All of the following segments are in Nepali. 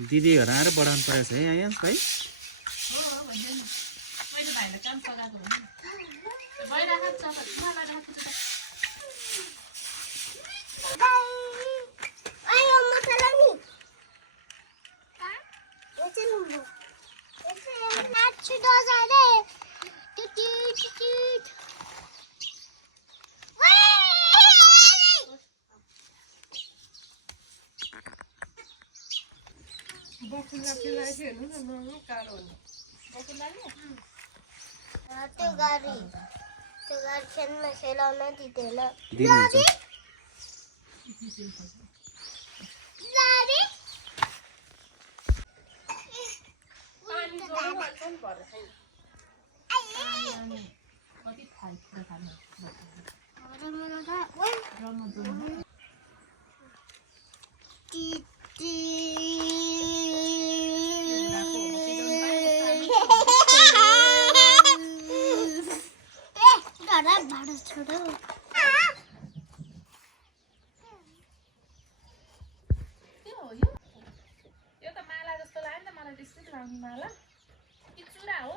दिदी हराएर बढाउनु परेछ है यहाँ भाइ त्यो गाडी खेल्न खेलाउन दिँदैन दिनुहुन्छ भाडा छोडो माला कि चुरा हो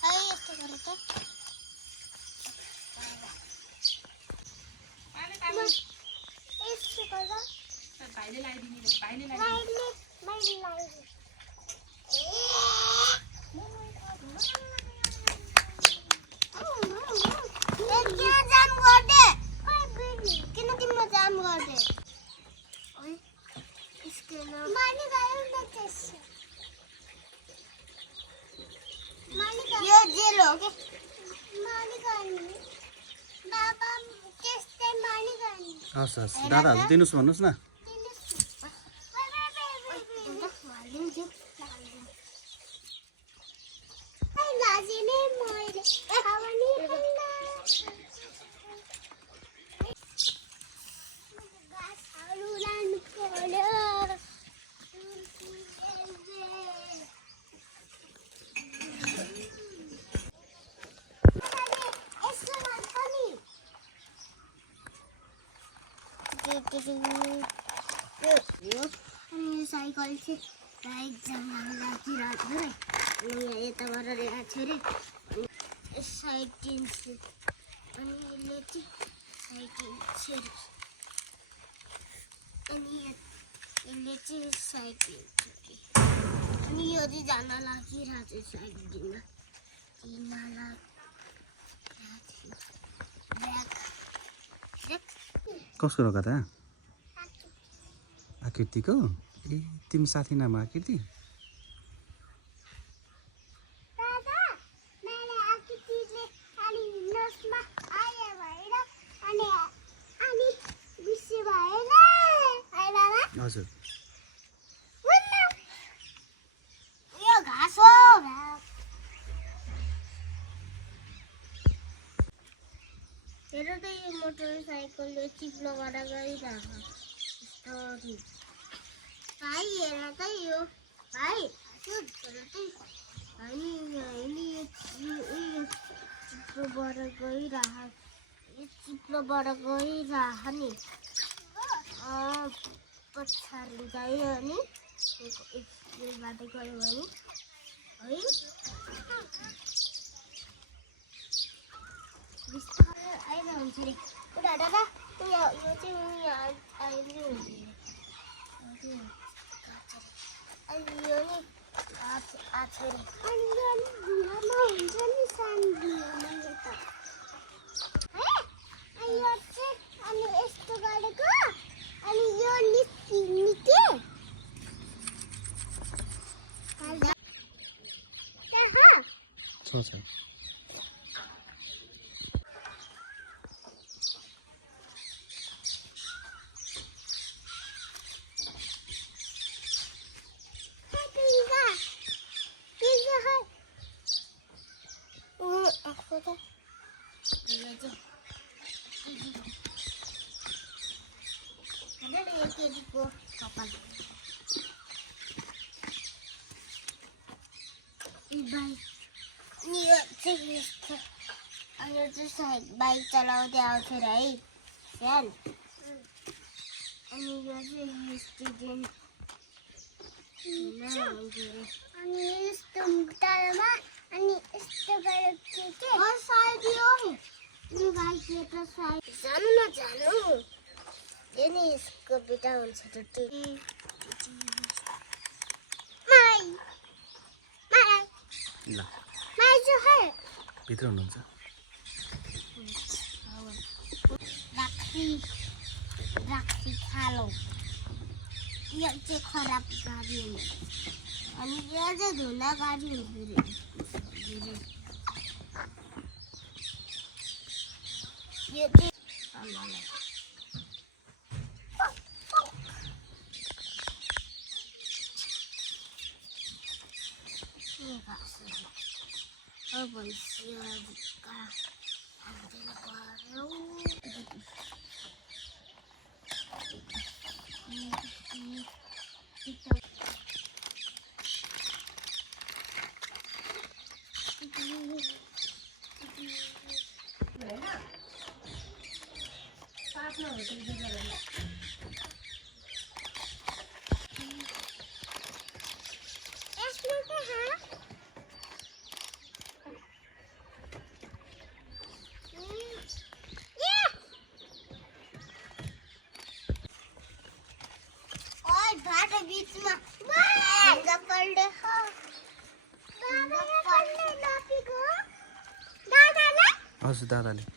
भाइ यस्तो गरेर भाइले लगाइदिने भाइले किन तिम्रो जाम गर्दै यो जेल हो के हस् हस् दादाहरू दिनुहोस् भन्नुहोस् न साइकल चाहिँ एकजनाले लागिरहेको रे यहाँ यताबाट ल्याएको थियो रे साइड टिन्छु अनि यसले चाहिँ साइड टिन्छु अनि यसले चाहिँ साइड टिन्छु अनि यो चाहिँ जान लागिरहेको छ साइड दिन कसको रोका त आकृतिको ए तिमी साथी नाम आकृति हजुर यो घाँस हो हेर त यो मोटरसाइकलले चिप्लो गरेर गइरहेको भाइ हेर त यो भाइ चिप्लोबाट गइरह नि पछाडि गयो अनि यसबाट गयो भने है बिस्तारै आइरहन्छ रे उता दादा यो चाहिँ यहाँ आइरहन्छ अनि यो नि आछरे अनि यो नि ढुङ्गामा हुन्छ नि सानो ढुङ्गामा यो त है अनि यो चाहिँ अनि यस्तो गरेको अनि यो निके छ छ बाइक चलाउँदै आउँथ्यो र है फ्यान अनि यो चाहिँ स्टुडेन्ट अनि यस्तो मुक्तामा अनि यस्तो गरेर के साइड यो भाइ के त साइड जानु न जानु यो नि यसको बेटा हुन्छ त माई माई ल माई जो है भित्र हुनुहुन्छ राख्सी खालो यो चाहिँ खराब गाडी हो अनि यो चाहिँ धुला गाडी हो यो चाहिँ आमालाई अब भैँसिया बीचमा पल्डे हजुर दादाले